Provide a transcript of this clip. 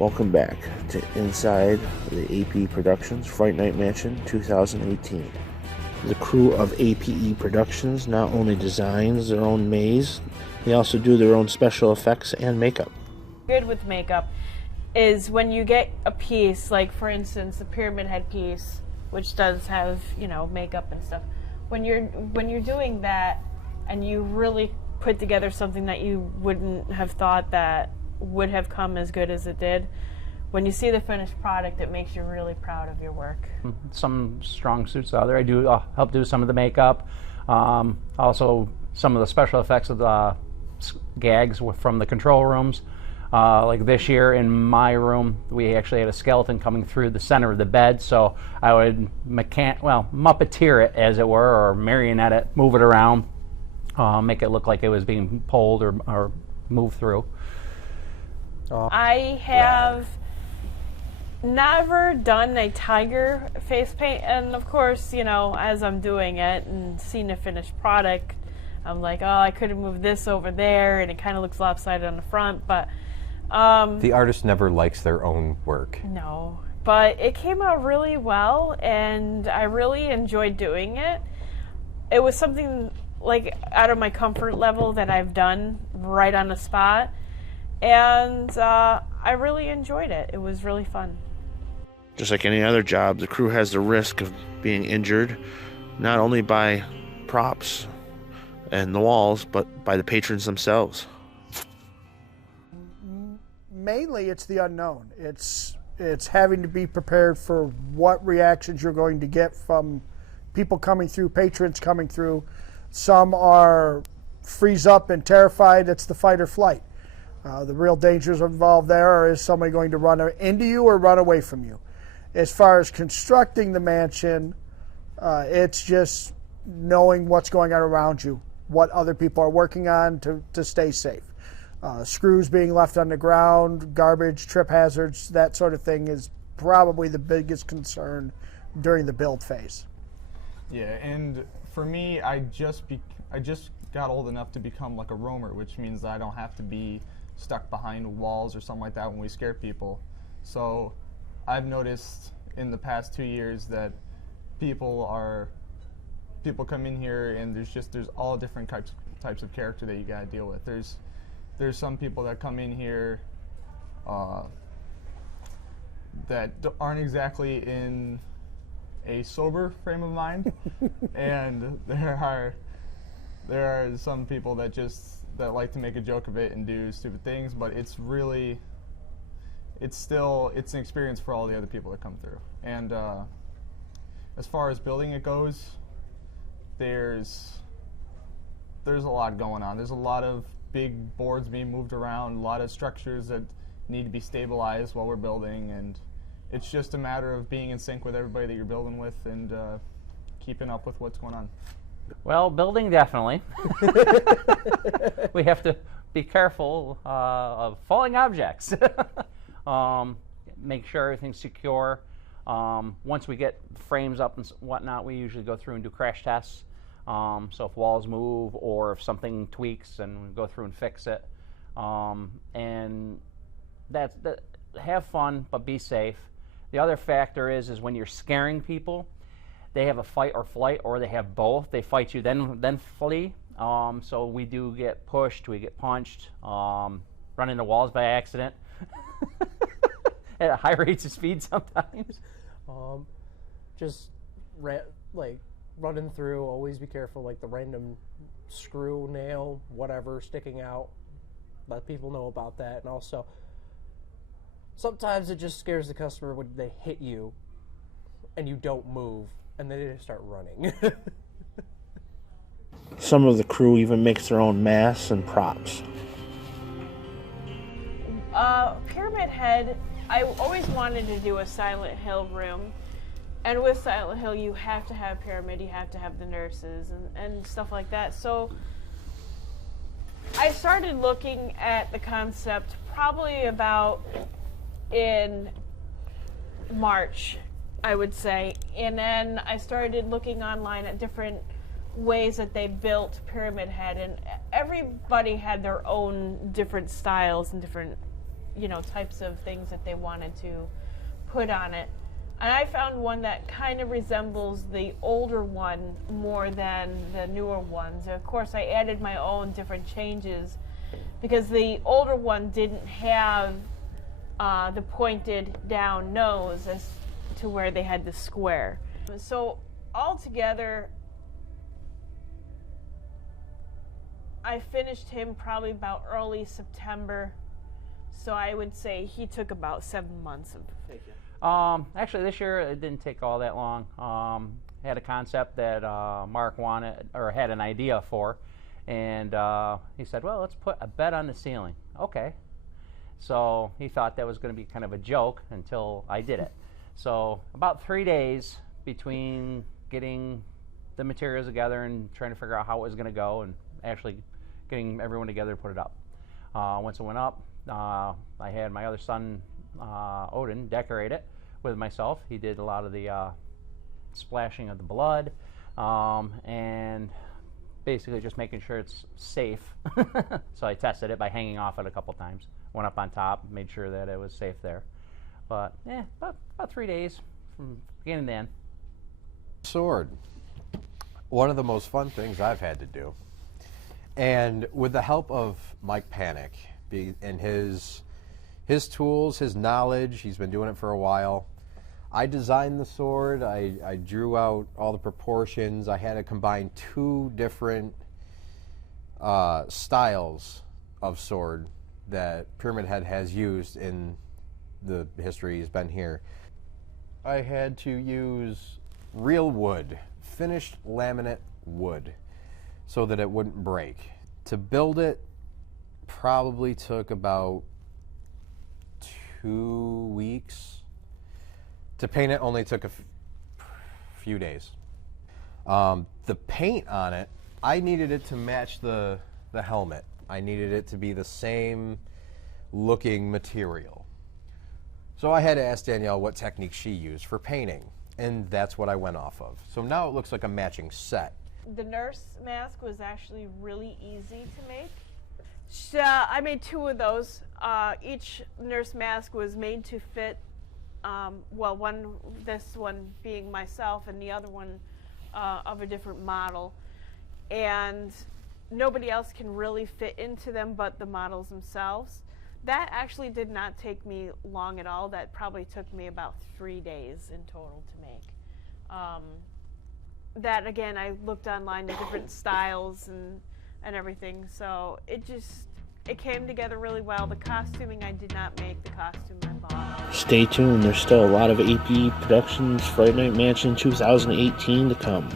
Welcome back to Inside the AP Productions Fright Night Mansion 2018. The crew of APE Productions not only designs their own maze, they also do their own special effects and makeup. Good with makeup is when you get a piece, like for instance the Pyramid Head piece, which does have, you know, makeup and stuff. When you're doing that and you really put together something that you wouldn't have thought that would have come as good as it did, when you see the finished product, it makes you really proud of your work. Some strong suits out there. I do help do some of the makeup. Also, some of the special effects of the gags from the control rooms. Like this year in my room, we actually had a skeleton coming through the center of the bed, so I would Muppeteer it, as it were, or marionette it, move it around, make it look like it was being pulled or moved through. I have never done a tiger face paint, and of course, you know, as I'm doing it and seeing the finished product, I'm like, oh, I could have moved this over there, and it kind of looks lopsided on the front, but the artist never likes their own work. No, but it came out really well, and I really enjoyed doing it. It was something like out of my comfort level that I've done right on the spot, and I really enjoyed it. It was really fun. Just like any other job, the crew has the risk of being injured, not only by props and the walls, but by the patrons themselves. Mainly it's the unknown. It's having to be prepared for what reactions you're going to get from people coming through, patrons coming through. Some are freeze up and terrified. It's the fight or flight. The real dangers involved there are, is somebody going to run into you or run away from you. As far as constructing the mansion, it's just knowing what's going on around you, what other people are working on to stay safe. Screws being left on the ground, garbage, trip hazards, that sort of thing is probably the biggest concern during the build phase. Yeah, and for me, I just got old enough to become like a roamer, which means that I don't have to be stuck behind walls or something like that when we scare people. So I've noticed in the past 2 years that people come in here, and there's all different types of character that you gotta deal with. There's some people that come in here that aren't exactly in a sober frame of mind, and there are some people that like to make a joke of it and do stupid things, but it's an experience for all the other people that come through. And as far as building it goes, there's a lot going on. There's a lot of big boards being moved around, a lot of structures that need to be stabilized while we're building, and it's just a matter of being in sync with everybody that you're building with and keeping up with what's going on. Well, building, definitely. We have to be careful of falling objects. Make sure everything's secure. Once we get frames up and whatnot, we usually go through and do crash tests. So if walls move or if something tweaks, and we go through and fix it. And have fun, but be safe. The other factor is when you're scaring people, they have a fight or flight, or they have both. They fight you, then flee. So we do get pushed, we get punched, run into walls by accident at high rates of speed sometimes. Just running through, always be careful, like the random screw, nail, whatever sticking out. Let people know about that. And also, sometimes it just scares the customer when they hit you and you don't move, and then they just start running. Some of the crew even makes their own masks and props. Pyramid Head, I always wanted to do a Silent Hill room. And with Silent Hill, you have to have Pyramid, you have to have the nurses and stuff like that. So I started looking at the concept probably about in March, I would say. And then I started looking online at different ways that they built Pyramid Head. And everybody had their own different styles and different, types of things that they wanted to put on it. And I found one that kind of resembles the older one more than the newer ones. Of course, I added my own different changes because the older one didn't have the pointed down nose as to where they had the square. So altogether, I finished him probably about early September. So I would say he took about 7 months of. Actually, this year it didn't take all that long. Had a concept that Mark wanted or had an idea for, and he said, "Well, let's put a bed on the ceiling." Okay. So he thought that was going to be kind of a joke until I did it. So about 3 days between getting the materials together and trying to figure out how it was going to go, and actually getting everyone together to put it up. Once it went up, I had my other son, Odin, decorate it with myself. He did a lot of the splashing of the blood, and basically just making sure it's safe. So I tested it by hanging off it a couple times. Went up on top, made sure that it was safe there. But about 3 days from beginning to end. Sword. One of the most fun things I've had to do. And with the help of Mike Panic and his tools, his knowledge, he's been doing it for a while. I designed the sword. I drew out all the proportions. I had to combine 2 different styles of sword that Pyramid Head has used in the history he's been here. I had to use real wood, finished laminate wood, so that it wouldn't break. To build it probably took about 2 weeks. To paint it only took a few days. The paint on it, I needed it to match the helmet. I needed it to be the same looking material. So I had to ask Danielle what technique she used for painting, and that's what I went off of. So now it looks like a matching set. The nurse mask was actually really easy to make. I made 2 of those. Each nurse mask was made to fit, this one being myself and the other one of a different model. And nobody else can really fit into them but the models themselves. That actually did not take me long at all. That probably took me about 3 days in total to make. That again, I looked online at different styles and everything, so it came together really well. The costuming I did not make, the costume I bought. Stay tuned, there's still a lot of APE Productions Fright Night Mansion 2018 to come.